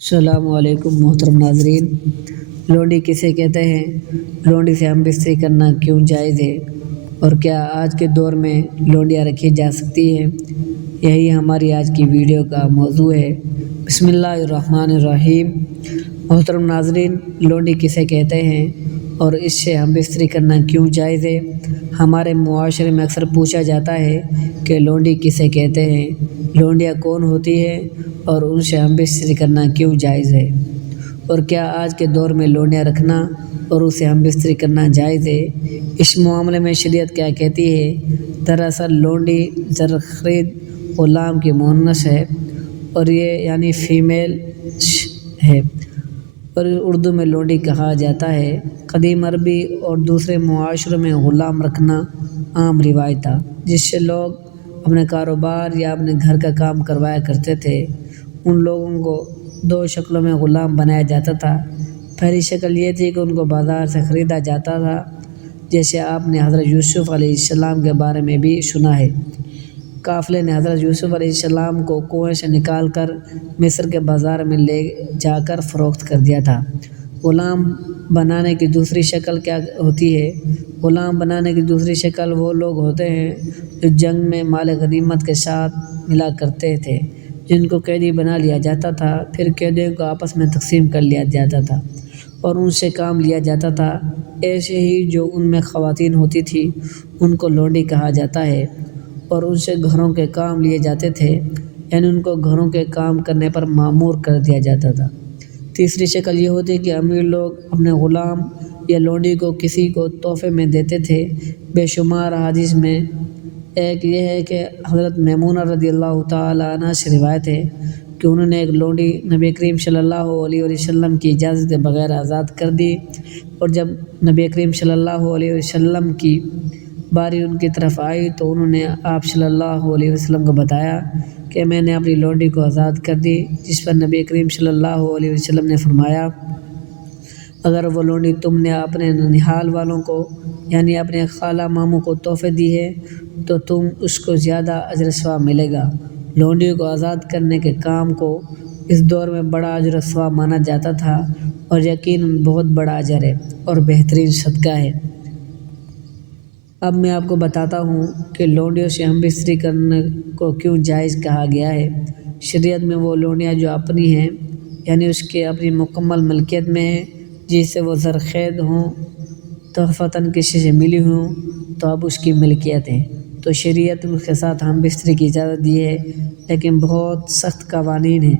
السلام علیکم محترم ناظرین، لونڈی کسے کہتے ہیں؟ لونڈی سے ہم بستری کرنا کیوں جائز ہے اور کیا آج کے دور میں لونڈیاں رکھی جا سکتی ہیں؟ یہی ہماری آج کی ویڈیو کا موضوع ہے۔ بسم اللہ الرحمن الرحیم۔ محترم ناظرین، لونڈی کسے کہتے ہیں اور اس سے ہم بستری کرنا کیوں جائز ہے؟ ہمارے معاشرے میں اکثر پوچھا جاتا ہے کہ لونڈی کسے کہتے ہیں، لونڈیاں کون ہوتی ہے اور ان سے ہم بستری کرنا کیوں جائز ہے، اور کیا آج کے دور میں لونڈیاں رکھنا اور اسے ہم بستری کرنا جائز ہے؟ اس معاملے میں شریعت کیا کہتی ہے؟ دراصل لونڈی زرخرید غلام کی مؤنث ہے اور یہ یعنی فیمیل ہے اور اردو میں لونڈی کہا جاتا ہے۔ قدیم عربی اور دوسرے معاشروں میں غلام رکھنا عام روایت تھا، جس سے لوگ اپنے کاروبار یا اپنے گھر کا کام کروایا کرتے تھے۔ ان لوگوں کو دو شکلوں میں غلام بنایا جاتا تھا۔ پہلی شکل یہ تھی کہ ان کو بازار سے خریدا جاتا تھا، جیسے آپ نے حضرت یوسف علیہ السلام کے بارے میں بھی سنا ہے۔ قافلے نے حضرت یوسف علیہ السلام کو کنویں سے نکال کر مصر کے بازار میں لے جا کر فروخت کر دیا تھا۔ غلام بنانے کی دوسری شکل کیا ہوتی ہے؟ غلام بنانے کی دوسری شکل وہ لوگ ہوتے ہیں جو جنگ میں مال غنیمت کے ساتھ ملا کرتے تھے، جن کو قیدی بنا لیا جاتا تھا، پھر قیدیوں کو آپس میں تقسیم کر لیا جاتا تھا اور ان سے کام لیا جاتا تھا۔ ایسے ہی جو ان میں خواتین ہوتی تھیں ان کو لونڈی کہا جاتا ہے اور ان سے گھروں کے کام لیے جاتے تھے، یعنی ان کو گھروں کے کام کرنے پر مامور کر دیا جاتا تھا۔ تیسری شکل یہ ہوتی کہ امیر لوگ اپنے غلام یا لونڈی کو کسی کو تحفے میں دیتے تھے۔ بے شمار احادیث میں ایک یہ ہے کہ حضرت میمونہ رضی اللہ تعالیٰ عنہ سے روایت ہے کہ انہوں نے ایک لونڈی نبی کریم صلی اللہ علیہ وسلم کی اجازت کے بغیر آزاد کر دی، اور جب نبی کریم صلی اللہ علیہ وسلم کی باری ان کی طرف آئی تو انہوں نے آپ صلی اللہ علیہ وسلم کو بتایا کہ میں نے اپنی لونڈی کو آزاد کر دی، جس پر نبی کریم صلی اللہ علیہ وسلم نے فرمایا، اگر وہ لونڈی تم نے اپنے ننیحال والوں کو یعنی اپنے خالہ ماموں کو تحفے دی ہے تو تم اس کو زیادہ اجر ثواب ملے گا۔ لونڈی کو آزاد کرنے کے کام کو اس دور میں بڑا اجر و ثواب مانا جاتا تھا اور یقیناً بہت بڑا اجر ہے اور بہترین صدقہ ہے۔ اب میں آپ کو بتاتا ہوں کہ لونڈیوں سے ہم بستری کرنے کو کیوں جائز کہا گیا ہے۔ شریعت میں وہ لونڈیاں جو اپنی ہیں، یعنی اس کے اپنی مکمل ملکیت میں ہیں، جس سے وہ زرخیز ہوں، تحفتاً کسی سے ملی ہوں، تو اب اس کی ملکیت ہے، تو شریعت اس کے ساتھ ہم بستری کی اجازت دی ہے، لیکن بہت سخت قوانین ہیں۔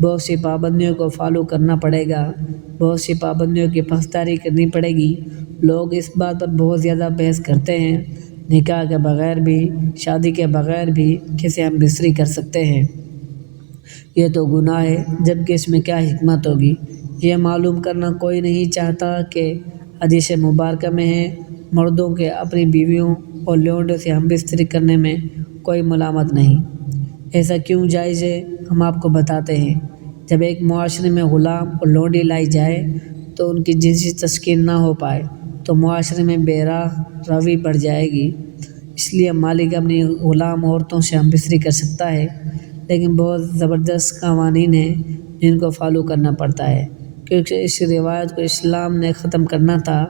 بہت سی پابندیوں کو فالو کرنا پڑے گا، بہت سی پابندیوں کی پاسداری کرنی پڑے گی۔ لوگ اس بات پر بہت زیادہ بحث کرتے ہیں، نکاح کے بغیر بھی، شادی کے بغیر بھی کیسے ہم بستری کر سکتے ہیں، یہ تو گناہ ہے، جبکہ اس میں کیا حکمت ہوگی؟ یہ معلوم کرنا کوئی نہیں چاہتا کہ حدیث مبارکہ میں ہے، مردوں کے اپنی بیویوں اور لونڈیوں سے ہم بستری کرنے میں کوئی ملامت نہیں۔ ایسا کیوں جائز ہے، ہم آپ کو بتاتے ہیں۔ جب ایک معاشرے میں غلام اور لونڈی لائی جائے تو ان کی جنسی تسکین نہ ہو پائے تو معاشرے میں بے راہ روی بڑھ جائے گی۔ اس لیے مالک اپنی غلام عورتوں سے ہم بستری کر سکتا ہے، لیکن بہت زبردست قوانین ہیں جن کو فالو کرنا پڑتا ہے، کیونکہ اس روایت کو اسلام نے ختم کرنا تھا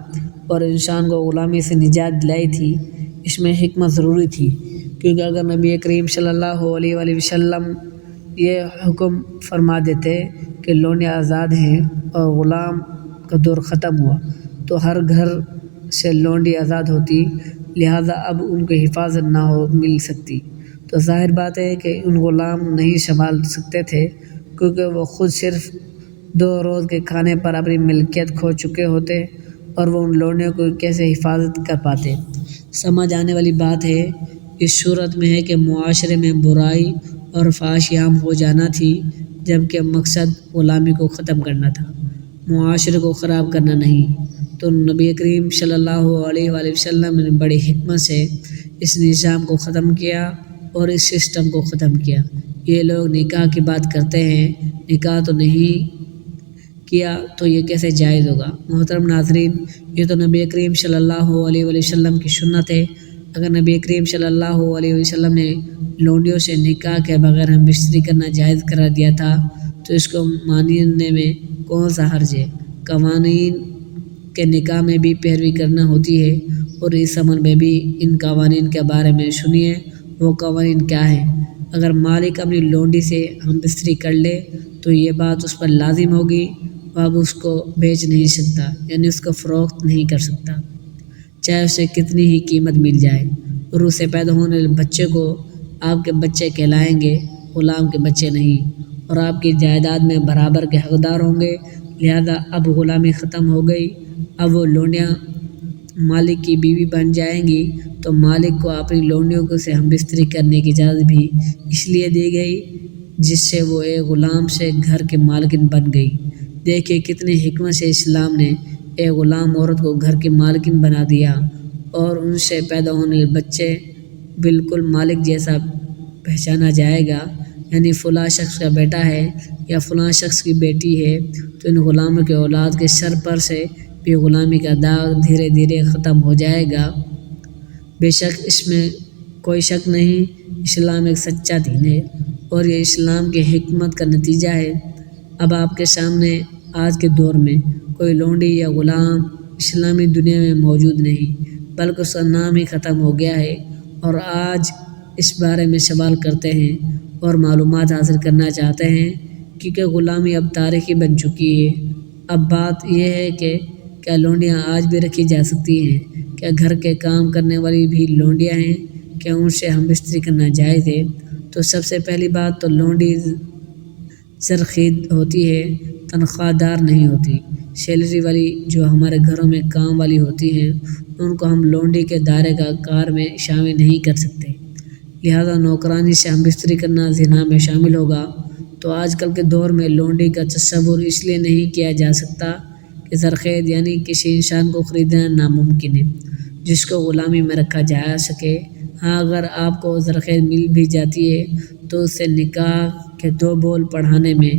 اور انسان کو غلامی سے نجات دلائی تھی۔ اس میں حکمت ضروری تھی، کیونکہ اگر نبی کریم صلی اللہ علیہ وآلہ وسلم یہ حکم فرما دیتے کہ لونڈیاں آزاد ہیں اور غلام کا دور ختم ہوا تو ہر گھر سے لونڈی آزاد ہوتی، لہٰذا اب ان کو حفاظت نہ مل سکتی، تو ظاہر بات ہے کہ ان غلام نہیں سنبھال سکتے تھے، کیونکہ وہ خود صرف 2 روز کے کھانے پر اپنی ملکیت کھو چکے ہوتے اور وہ ان لونڈیوں کو کیسے حفاظت کر پاتے۔ سمجھ آنے والی بات ہے، اس صورت میں ہے کہ معاشرے میں برائی اور فحاشی عام ہو جانا تھی، جبکہ مقصد غلامی کو ختم کرنا تھا، معاشرے کو خراب کرنا نہیں، تو نبی کریم صلی اللہ علیہ وآلہ وسلم نے بڑی حکمت سے اس نظام کو ختم کیا اور اس سسٹم کو ختم کیا۔ یہ لوگ نکاح کی بات کرتے ہیں، نکاح تو نہیں کیا تو یہ کیسے جائز ہوگا؟ محترم ناظرین، یہ تو نبی کریم صلی اللہ علیہ وآلہ وسلم کی سنت ہے۔ اگر نبی کریم صلی اللہ علیہ وسلم نے لونڈیوں سے نکاح کے بغیر ہم بستری کرنا جائز قرار دیا تھا تو اس کو ماننے میں کون سا حرج ہے؟ قوانین کے نکاح میں بھی پیروی کرنا ہوتی ہے، اور اس عمل میں بھی ان قوانین کے بارے میں سنیے وہ قوانین کیا ہیں۔ اگر مالک اپنی لونڈی سے ہم بستری کر لے تو یہ بات اس پر لازم ہوگی، وہ اب اس کو بیچ نہیں سکتا، یعنی اس کو فروخت نہیں کر سکتا، چاہے اسے کتنی ہی قیمت مل جائے، اور اسے پیدا ہونے والے بچے کو آپ کے بچے کہلائیں گے، غلام کے بچے نہیں، اور آپ کی جائیداد میں برابر کے حقدار ہوں گے۔ لہذا اب غلامی ختم ہو گئی، اب وہ لونڈیاں مالک کی بیوی بن جائیں گی، تو مالک کو اپنی لونڈیوں کو سے ہم بستری کرنے کی اجازت بھی اس لیے دی گئی جس سے وہ ایک غلام سے گھر کے مالکن بن گئی۔ دیکھیے کتنی حکمت سے اسلام نے ایک غلام عورت کو گھر کی مالکن بنا دیا، اور ان سے پیدا ہونے والے بچے بالکل مالک جیسا پہچانا جائے گا، یعنی فلاں شخص کا بیٹا ہے یا فلاں شخص کی بیٹی ہے، تو ان غلاموں کے اولاد کے سر پر سے بھی غلامی کا داغ دھیرے دھیرے ختم ہو جائے گا۔ بے شک اس میں کوئی شک نہیں، اسلام ایک سچا دین ہے، اور یہ اسلام کی حکمت کا نتیجہ ہے۔ اب آپ کے سامنے آج کے دور میں کوئی لونڈی یا غلام اسلامی دنیا میں موجود نہیں، بلکہ اس کا نام ہی ختم ہو گیا ہے، اور آج اس بارے میں سوال کرتے ہیں اور معلومات حاصل کرنا چاہتے ہیں، کیونکہ غلامی اب تاریخی بن چکی ہے۔ اب بات یہ ہے کہ کیا لونڈیاں آج بھی رکھی جا سکتی ہیں؟ کیا گھر کے کام کرنے والی بھی لونڈیاں ہیں؟ کیا ان سے ہم بستری کرنا جائز ہے؟ تو سب سے پہلی بات تو لونڈی زرخیز ہوتی ہے، تنخواہ دار نہیں ہوتی۔ سیلری والی جو ہمارے گھروں میں کام والی ہوتی ہیں، ان کو ہم لونڈی کے دائرے کا کار میں شامل نہیں کر سکتے، لہذا نوکرانی سے ہم بستری کرنا زنا میں شامل ہوگا۔ تو آج کل کے دور میں لونڈی کا تصور اس لیے نہیں کیا جا سکتا کہ زرخیز یعنی کسی انسان کو خریدنا ناممکن ہے جس کو غلامی میں رکھا جا سکے۔ ہاں اگر آپ کو زرخیز مل بھی جاتی ہے تو اس سے نکاح کے 2 بول پڑھانے میں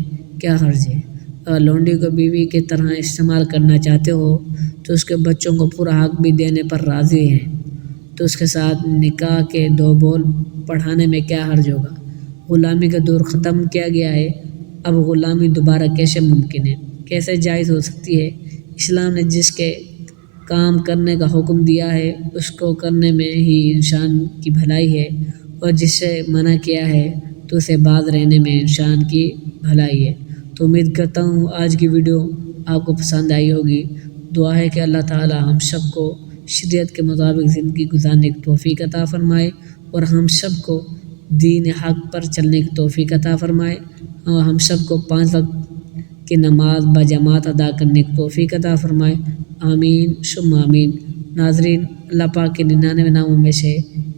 کیا حرج ہے؟ اگر لونڈی کو بیوی کی طرح استعمال کرنا چاہتے ہو تو اس کے بچوں کو پورا حق بھی دینے پر راضی ہیں، تو اس کے ساتھ نکاح کے 2 بول پڑھانے میں کیا حرج ہوگا؟ غلامی کا دور ختم کیا گیا ہے، اب غلامی دوبارہ کیسے ممکن ہے، کیسے جائز ہو سکتی ہے؟ اسلام نے جس کے کام کرنے کا حکم دیا ہے اس کو کرنے میں ہی انسان کی بھلائی ہے، اور جس سے منع کیا ہے تو اسے باز رہنے میں انسان کی بھلائی ہے۔ تو امید کرتا ہوں آج کی ویڈیو آپ کو پسند آئی ہوگی۔ دعا ہے کہ اللہ تعالی ہم سب کو شریعت کے مطابق زندگی گزارنے کی توفیق عطا فرمائے، اور ہم سب کو دین حق پر چلنے کی توفیق عطا فرمائے، اور ہم سب کو 5 وقت کی نماز بجماعت ادا کرنے کی توفیق عطا فرمائے، آمین ثم آمین۔ ناظرین، اللہ پاک کے 99 ناموں میں سے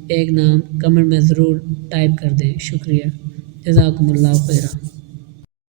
ایک نام کمنٹ میں ضرور ٹائپ کر دیں۔ شکریہ، جزاکم اللہ خیرہ۔